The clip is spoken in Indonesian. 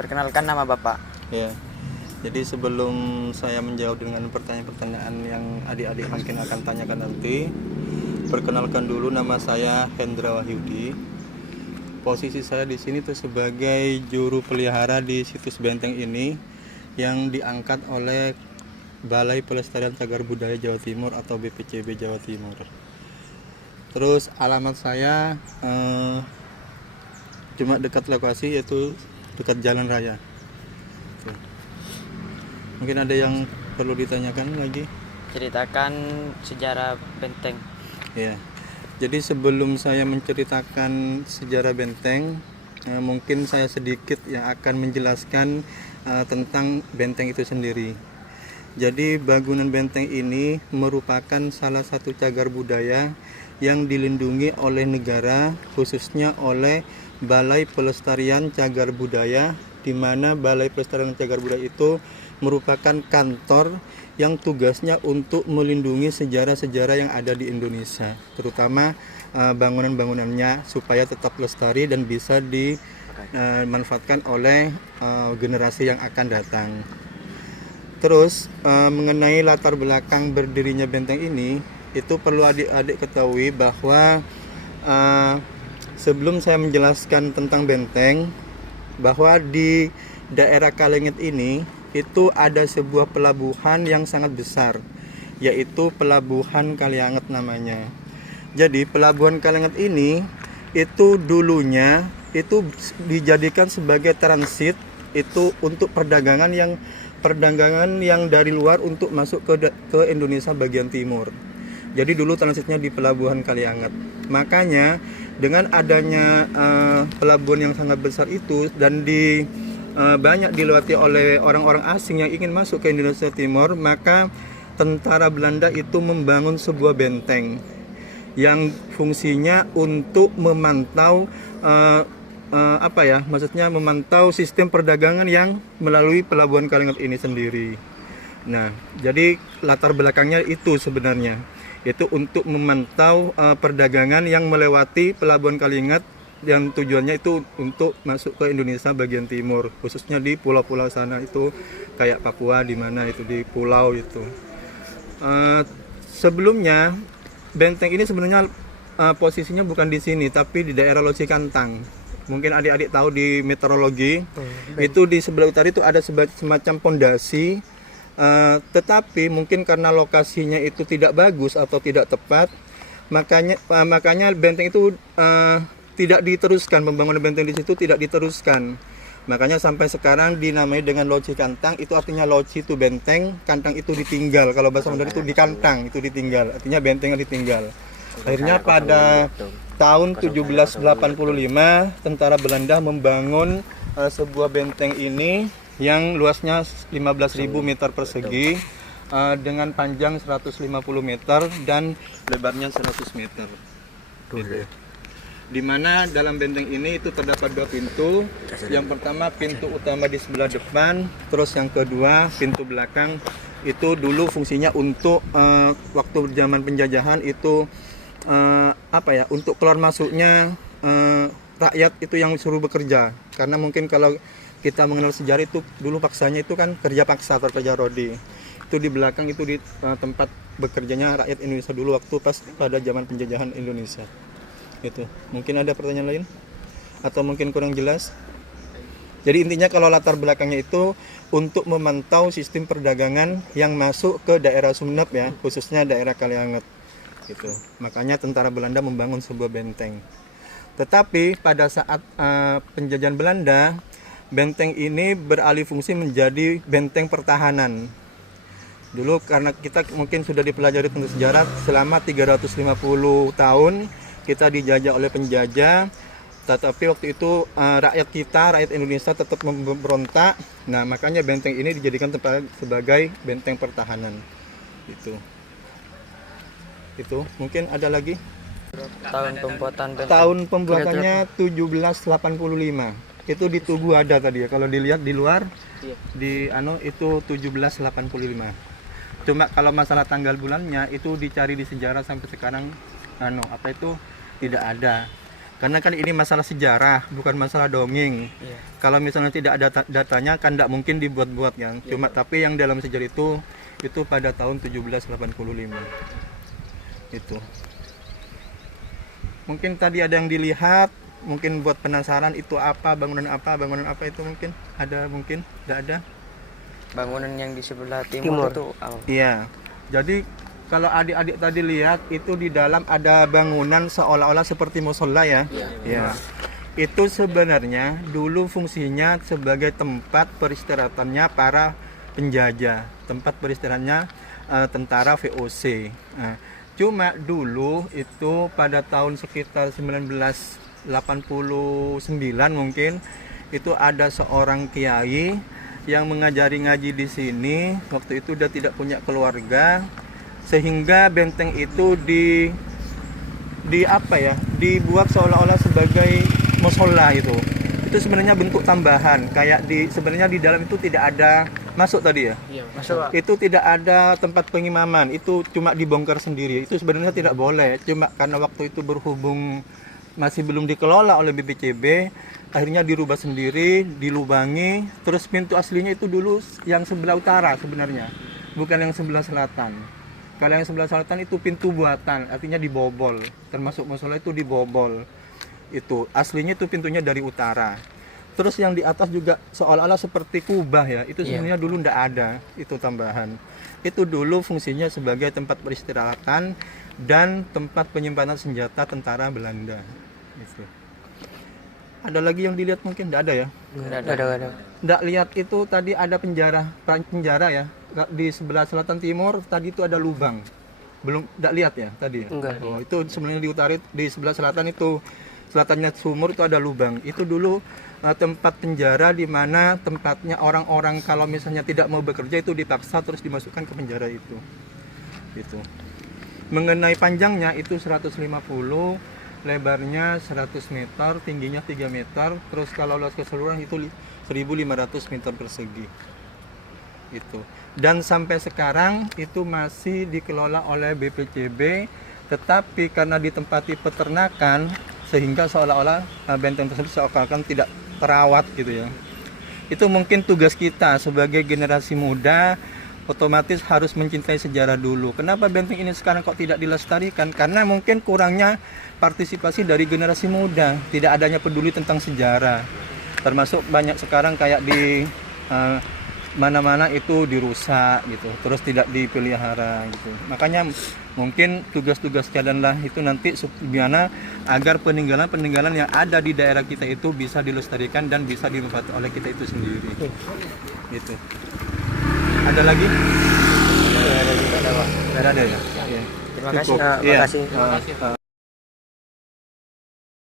Perkenalkan nama Bapak. Ya, jadi sebelum saya menjawab dengan pertanyaan-pertanyaan yang adik-adik mungkin akan tanyakan nanti, perkenalkan dulu, nama saya Hendra Wahyudi. Posisi saya di sini tuh sebagai juru pelihara di situs benteng ini yang diangkat oleh Balai Pelestarian Cagar Budaya Jawa Timur atau BPCB Jawa Timur. Terus alamat saya cuma dekat lokasi, yaitu dekat jalan raya. Tuh. Mungkin ada yang perlu ditanyakan lagi? Ceritakan sejarah benteng. Ya. Jadi sebelum saya menceritakan sejarah benteng, mungkin saya sedikit yang akan menjelaskan tentang benteng itu sendiri. Jadi bangunan benteng ini merupakan salah satu cagar budaya yang dilindungi oleh negara, khususnya oleh Balai Pelestarian Cagar Budaya, di mana Balai Pelestarian Cagar Budaya itu merupakan kantor yang tugasnya untuk melindungi sejarah-sejarah yang ada di Indonesia, terutama bangunan-bangunannya supaya tetap lestari dan bisa dimanfaatkan oleh generasi yang akan datang. Terus mengenai latar belakang berdirinya benteng ini, itu perlu adik-adik ketahui bahwa sebelum saya menjelaskan tentang benteng, bahwa di daerah Kalenget ini itu ada sebuah pelabuhan yang sangat besar, yaitu Pelabuhan Kalianget namanya. Jadi pelabuhan Kalianget ini itu dulunya itu dijadikan sebagai transit itu untuk perdagangan yang dari luar untuk masuk ke Indonesia bagian timur. Jadi dulu transitnya di Pelabuhan Kalianget. Makanya dengan adanya pelabuhan yang sangat besar itu dan banyak dilewati oleh orang-orang asing yang ingin masuk ke Indonesia Timur, maka tentara Belanda itu membangun sebuah benteng yang fungsinya untuk memantau memantau sistem perdagangan yang melalui Pelabuhan Kalianget ini sendiri. Nah, jadi latar belakangnya itu sebenarnya, itu untuk memantau perdagangan yang melewati Pelabuhan Kalianget, yang tujuannya itu untuk masuk ke Indonesia bagian timur, khususnya di pulau-pulau sana itu kayak Papua, di mana itu di pulau itu. Sebelumnya benteng ini sebenarnya posisinya bukan di sini, tapi di daerah Loji Kantang. Mungkin adik-adik tahu di meteorologi, itu di sebelah utara itu ada semacam pondasi, tetapi mungkin karena lokasinya itu tidak bagus atau tidak tepat, makanya benteng itu tidak diteruskan, pembangunan benteng di situ tidak diteruskan. Makanya sampai sekarang dinamai dengan Loji Kantang, itu artinya Loji itu benteng, Kantang itu ditinggal. Kalau bahasa Mandarin itu di Kantang, itu ditinggal, artinya bentengnya ditinggal. Akhirnya pada tahun 1785 tentara Belanda membangun sebuah benteng ini yang luasnya 15.000 meter persegi dengan panjang 150 meter dan lebarnya 100 meter. Gitu. Di mana dalam benteng ini itu terdapat dua pintu. Yang pertama pintu utama di sebelah depan, terus yang kedua pintu belakang. Itu dulu fungsinya untuk waktu zaman penjajahan itu untuk keluar masuknya rakyat itu yang suruh bekerja. Karena mungkin kalau kita mengenal sejarah itu dulu paksanya itu kan kerja paksa atau kerja rodi. Itu di belakang itu di tempat bekerjanya rakyat Indonesia dulu waktu pas pada zaman penjajahan Indonesia. Gitu. Mungkin ada pertanyaan lain atau mungkin kurang jelas. Jadi intinya kalau latar belakangnya itu untuk memantau sistem perdagangan yang masuk ke daerah Sumeneb ya, khususnya daerah Kalianget. Gitu. Makanya tentara Belanda membangun sebuah benteng. Tetapi pada saat penjajahan Belanda, benteng ini beralih fungsi menjadi benteng pertahanan. Dulu karena kita mungkin sudah dipelajari tentang sejarah, selama 350 tahun kita dijajah oleh penjajah, tetapi waktu itu rakyat Indonesia tetap memberontak. Nah, makanya benteng ini dijadikan sebagai benteng pertahanan. Itu mungkin ada lagi. Tahun pembuatan benteng. Tahun pembuatannya 1785. Itu di Tugu ada tadi ya. Kalau dilihat di luar, itu 1785. Cuma kalau masalah tanggal bulannya itu dicari di sejarah sampai sekarang tidak ada. Karena kan ini masalah sejarah, bukan masalah dongeng. Iya. Kalau misalnya tidak ada datanya kan tidak mungkin dibuat-buat kan. Cuma tapi yang dalam sejarah itu pada tahun 1785. Itu. Mungkin tadi ada yang dilihat, mungkin buat penasaran itu bangunan apa itu mungkin ada, mungkin tidak ada. Bangunan yang di sebelah timur itu apa? Iya. Jadi kalau adik-adik tadi lihat itu di dalam ada bangunan seolah-olah seperti musola ya. Iya. Itu sebenarnya dulu fungsinya sebagai tempat peristirahatannya para penjajah, tempat peristirahatnya tentara VOC. Nah, cuma dulu itu pada tahun sekitar 1989 mungkin itu ada seorang kiai yang mengajari ngaji di sini. Waktu itu dia tidak punya keluarga, sehingga benteng itu dibuat seolah-olah sebagai musola itu. Itu sebenarnya bentuk tambahan, kayak sebenarnya di dalam itu tidak ada masuk tadi ya. Iya, masuk. Itu tidak ada tempat pengimaman, itu cuma dibongkar sendiri. Itu sebenarnya tidak boleh, cuma karena waktu itu berhubung masih belum dikelola oleh BPCB, akhirnya dirubah sendiri, dilubangi. Terus pintu aslinya itu dulu yang sebelah utara sebenarnya, bukan yang sebelah selatan. Kalau yang sebelah selatan itu pintu buatan, artinya dibobol. Termasuk musola itu dibobol. Itu aslinya itu pintunya dari utara. Terus yang di atas juga seolah-olah seperti kubah ya. Itu sebenarnya dulu tidak ada, itu tambahan. Itu dulu fungsinya sebagai tempat peristirahatan dan tempat penyimpanan senjata tentara Belanda. Gitu. Ada lagi yang dilihat mungkin? Tidak ada ya? Nggak ada. Tidak lihat itu tadi ada penjara ya. Di sebelah selatan timur tadi itu ada lubang. Belum tidak lihat ya tadi ya? Enggak. Oh, itu sebenarnya di utara, di sebelah selatan itu, selatannya sumur itu ada lubang. Itu dulu tempat penjara di mana tempatnya orang-orang kalau misalnya tidak mau bekerja itu dipaksa terus dimasukkan ke penjara itu. Gitu. Mengenai panjangnya itu 150, lebarnya 100 meter, tingginya 3 meter, terus kalau luas keseluruhan itu 1.500 meter persegi. Itu. Dan sampai sekarang itu masih dikelola oleh BPCB, tetapi karena ditempati peternakan sehingga seolah-olah benteng tersebut seakan-akan tidak terawat gitu ya. Itu mungkin tugas kita sebagai generasi muda, otomatis harus mencintai sejarah dulu. Kenapa benteng ini sekarang kok tidak dilestarikan? Karena mungkin kurangnya partisipasi dari generasi muda, tidak adanya peduli tentang sejarah. Termasuk banyak sekarang kayak di mana-mana itu dirusak gitu, terus tidak dipelihara gitu. Makanya mungkin tugas-tugas kalian lah itu nanti gimana agar peninggalan-peninggalan yang ada di daerah kita itu bisa dilestarikan dan bisa dimanfaatkan oleh kita itu sendiri. Gitu. Ada lagi? Tidak ada ya? Terima kasih. Iya. Terima kasih.